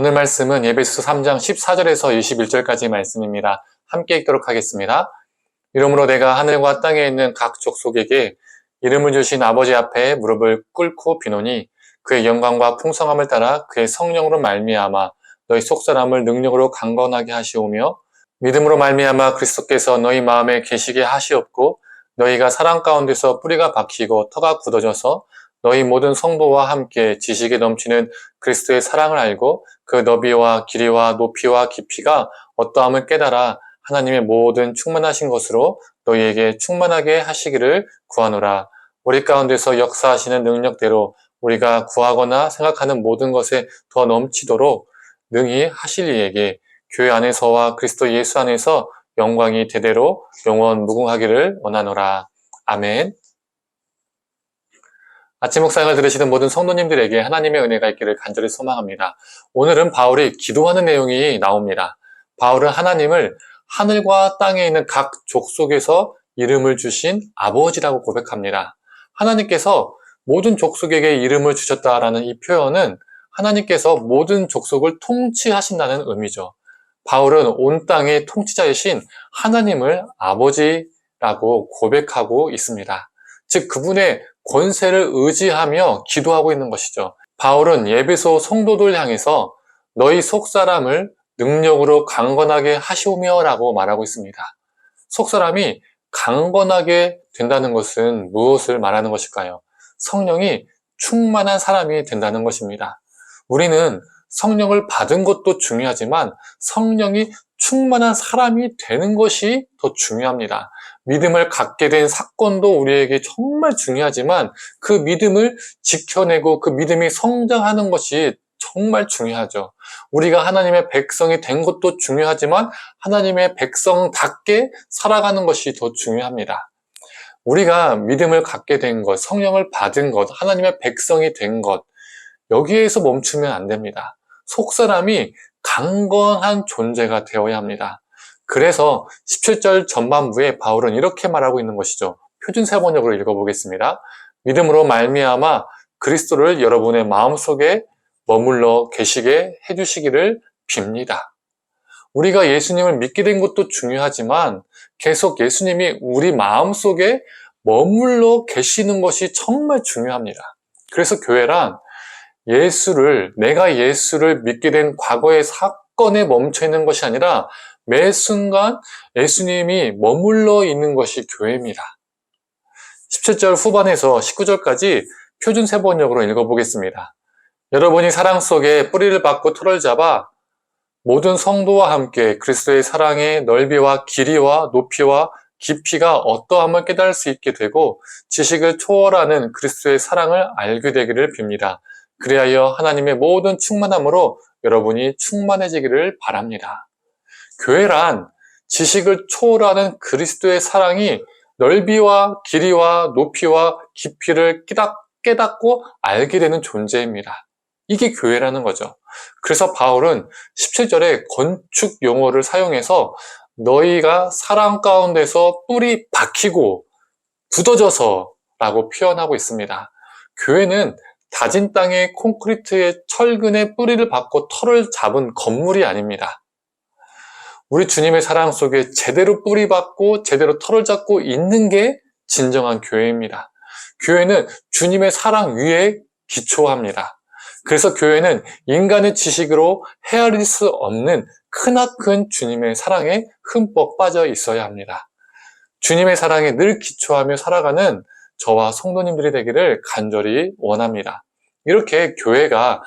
오늘 말씀은 에베소서 3장 14절에서 21절까지 말씀입니다. 함께 읽도록 하겠습니다. 이러므로 내가 하늘과 땅에 있는 각 족속에게 이름을 주신 아버지 앞에 무릎을 꿇고 비노니 그의 영광과 풍성함을 따라 그의 성령으로 말미암아 너희 속사람을 능력으로 강건하게 하시오며 믿음으로 말미암아 그리스도께서 너희 마음에 계시게 하시옵고 너희가 사랑 가운데서 뿌리가 박히고 터가 굳어져서 너희 모든 성도와 함께 지식에 넘치는 그리스도의 사랑을 알고 그 너비와 길이와 높이와 깊이가 어떠함을 깨달아 하나님의 모든 충만하신 것으로 너희에게 충만하게 하시기를 구하노라. 우리 가운데서 역사하시는 능력대로 우리가 구하거나 생각하는 모든 것에 더 넘치도록 능히 하실 이에게 교회 안에서와 그리스도 예수 안에서 영광이 대대로 영원 무궁하기를 원하노라. 아멘. 아침 묵상을 들으시는 모든 성도님들에게 하나님의 은혜가 있기를 간절히 소망합니다. 오늘은 바울이 기도하는 내용이 나옵니다. 바울은 하나님을 하늘과 땅에 있는 각 족속에서 이름을 주신 아버지라고 고백합니다. 하나님께서 모든 족속에게 이름을 주셨다라는 이 표현은 하나님께서 모든 족속을 통치하신다는 의미죠. 바울은 온 땅의 통치자이신 하나님을 아버지라고 고백하고 있습니다. 즉 그분의 권세를 의지하며 기도하고 있는 것이죠. 바울은 에베소 성도들 향해서 너희 속사람을 능력으로 강건하게 하시오며 라고 말하고 있습니다. 속사람이 강건하게 된다는 것은 무엇을 말하는 것일까요? 성령이 충만한 사람이 된다는 것입니다. 우리는 성령을 받은 것도 중요하지만 성령이 충만한 사람이 되는 것이 더 중요합니다. 믿음을 갖게 된 사건도 우리에게 정말 중요하지만 그 믿음을 지켜내고 그 믿음이 성장하는 것이 정말 중요하죠. 우리가 하나님의 백성이 된 것도 중요하지만 하나님의 백성답게 살아가는 것이 더 중요합니다. 우리가 믿음을 갖게 된 것, 성령을 받은 것, 하나님의 백성이 된 것, 여기에서 멈추면 안 됩니다. 속사람이 강건한 존재가 되어야 합니다. 그래서 17절 전반부에 바울은 이렇게 말하고 있는 것이죠. 표준세번역으로 읽어보겠습니다. 믿음으로 말미암아 그리스도를 여러분의 마음속에 머물러 계시게 해주시기를 빕니다. 우리가 예수님을 믿게 된 것도 중요하지만 계속 예수님이 우리 마음속에 머물러 계시는 것이 정말 중요합니다. 그래서 교회란 내가 예수를 믿게 된 과거의 사건에 멈춰 있는 것이 아니라 매 순간 예수님이 머물러 있는 것이 교회입니다. 17절 후반에서 19절까지 표준세번역으로 읽어보겠습니다. 여러분이 사랑 속에 뿌리를 받고 터를 잡아 모든 성도와 함께 그리스도의 사랑의 넓이와 길이와 높이와 깊이가 어떠함을 깨달을 수 있게 되고 지식을 초월하는 그리스도의 사랑을 알게 되기를 빕니다. 그리하여 하나님의 모든 충만함으로 여러분이 충만해지기를 바랍니다. 교회란 지식을 초월하는 그리스도의 사랑이 넓이와 길이와 높이와 깊이를 깨닫고 알게 되는 존재입니다. 이게 교회라는 거죠. 그래서 바울은 17절에 건축 용어를 사용해서 너희가 사랑 가운데서 뿌리 박히고 굳어져서 라고 표현하고 있습니다. 교회는 다진 땅에 콘크리트에 철근에 뿌리를 박고 털을 잡은 건물이 아닙니다. 우리 주님의 사랑 속에 제대로 뿌리 박고 제대로 털을 잡고 있는 게 진정한 교회입니다. 교회는 주님의 사랑 위에 기초합니다. 그래서 교회는 인간의 지식으로 헤아릴 수 없는 크나큰 주님의 사랑에 흠뻑 빠져 있어야 합니다. 주님의 사랑에 늘 기초하며 살아가는 저와 성도님들이 되기를 간절히 원합니다. 이렇게 교회가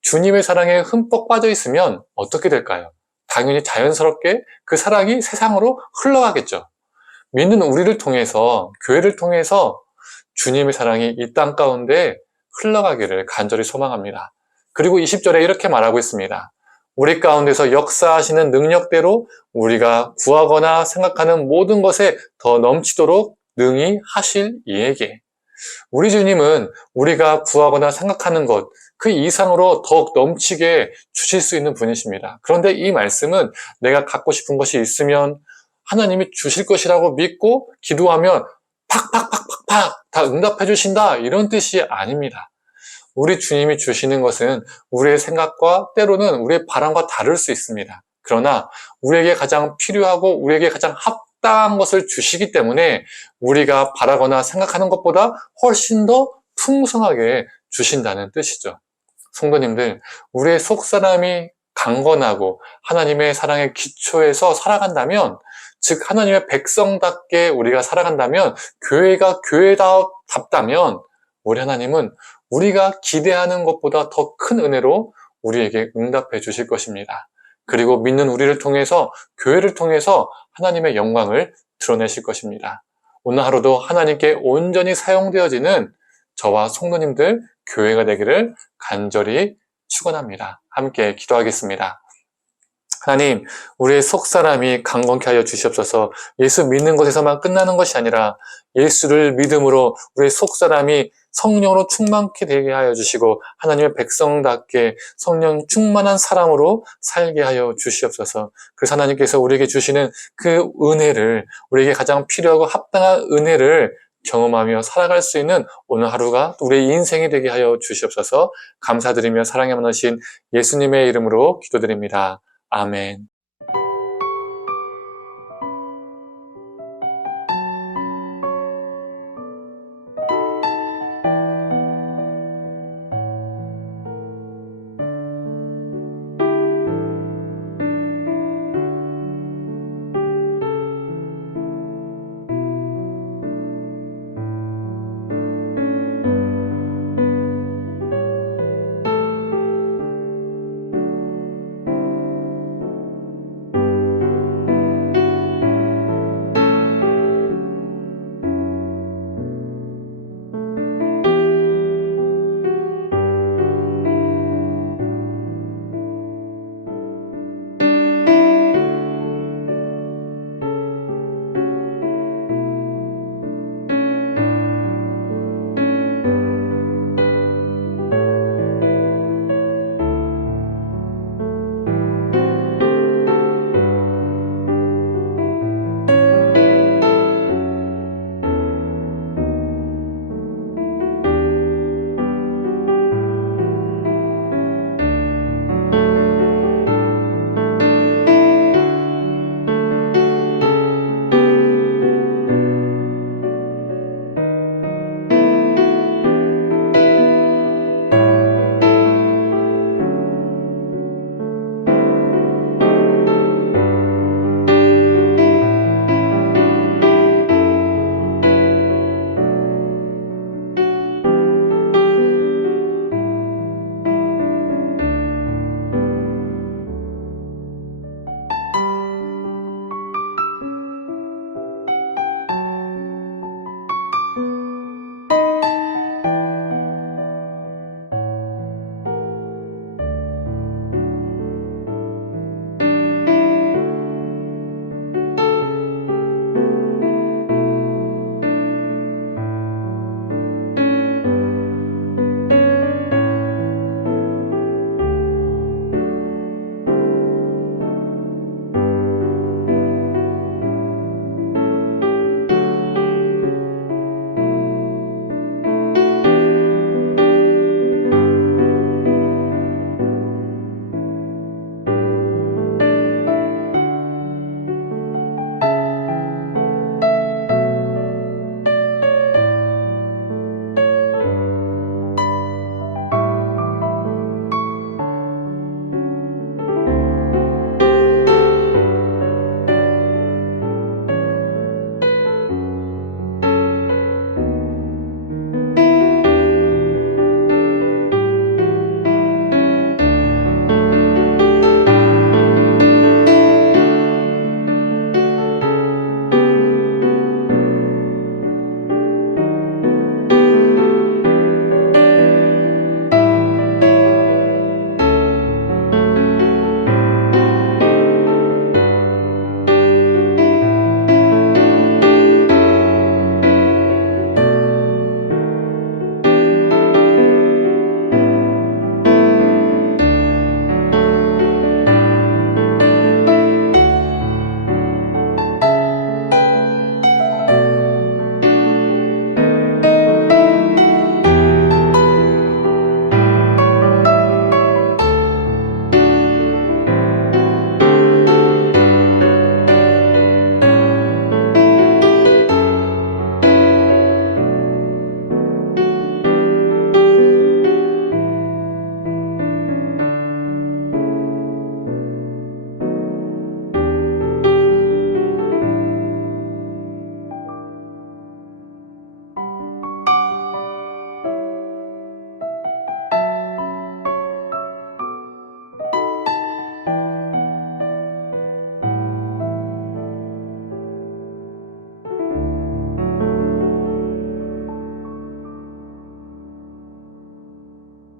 주님의 사랑에 흠뻑 빠져 있으면 어떻게 될까요? 당연히 자연스럽게 그 사랑이 세상으로 흘러가겠죠. 믿는 우리를 통해서, 교회를 통해서 주님의 사랑이 이 땅 가운데 흘러가기를 간절히 소망합니다. 그리고 20절에 이렇게 말하고 있습니다. 우리 가운데서 역사하시는 능력대로 우리가 구하거나 생각하는 모든 것에 더 넘치도록 능히 하실 이에게. 우리 주님은 우리가 구하거나 생각하는 것, 그 이상으로 더욱 넘치게 주실 수 있는 분이십니다. 그런데 이 말씀은 내가 갖고 싶은 것이 있으면 하나님이 주실 것이라고 믿고 기도하면 팍팍팍팍팍 다 응답해 주신다 이런 뜻이 아닙니다. 우리 주님이 주시는 것은 우리의 생각과 때로는 우리의 바람과 다를 수 있습니다. 그러나 우리에게 가장 필요하고 우리에게 가장 합당한 것을 주시기 때문에 우리가 바라거나 생각하는 것보다 훨씬 더 풍성하게 주신다는 뜻이죠. 성도님들, 우리의 속사람이 강건하고 하나님의 사랑의 기초에서 살아간다면, 즉 하나님의 백성답게 우리가 살아간다면, 교회가 교회답다면 우리 하나님은 우리가 기대하는 것보다 더 큰 은혜로 우리에게 응답해 주실 것입니다. 그리고 믿는 우리를 통해서, 교회를 통해서 하나님의 영광을 드러내실 것입니다. 오늘 하루도 하나님께 온전히 사용되어지는 저와 성도님들 교회가 되기를 간절히 축원합니다. 함께 기도하겠습니다. 하나님, 우리의 속사람이 강건케 하여 주시옵소서. 예수 믿는 것에서만 끝나는 것이 아니라 예수를 믿음으로 우리의 속사람이 성령으로 충만케 되게 하여 주시고 하나님의 백성답게 성령 충만한 사람으로 살게 하여 주시옵소서. 그래서 하나님께서 우리에게 주시는 그 은혜를, 우리에게 가장 필요하고 합당한 은혜를 경험하며 살아갈 수 있는 오늘 하루가 우리의 인생이 되게 하여 주시옵소서. 감사드리며 사랑에 많으신 예수님의 이름으로 기도드립니다. 아멘.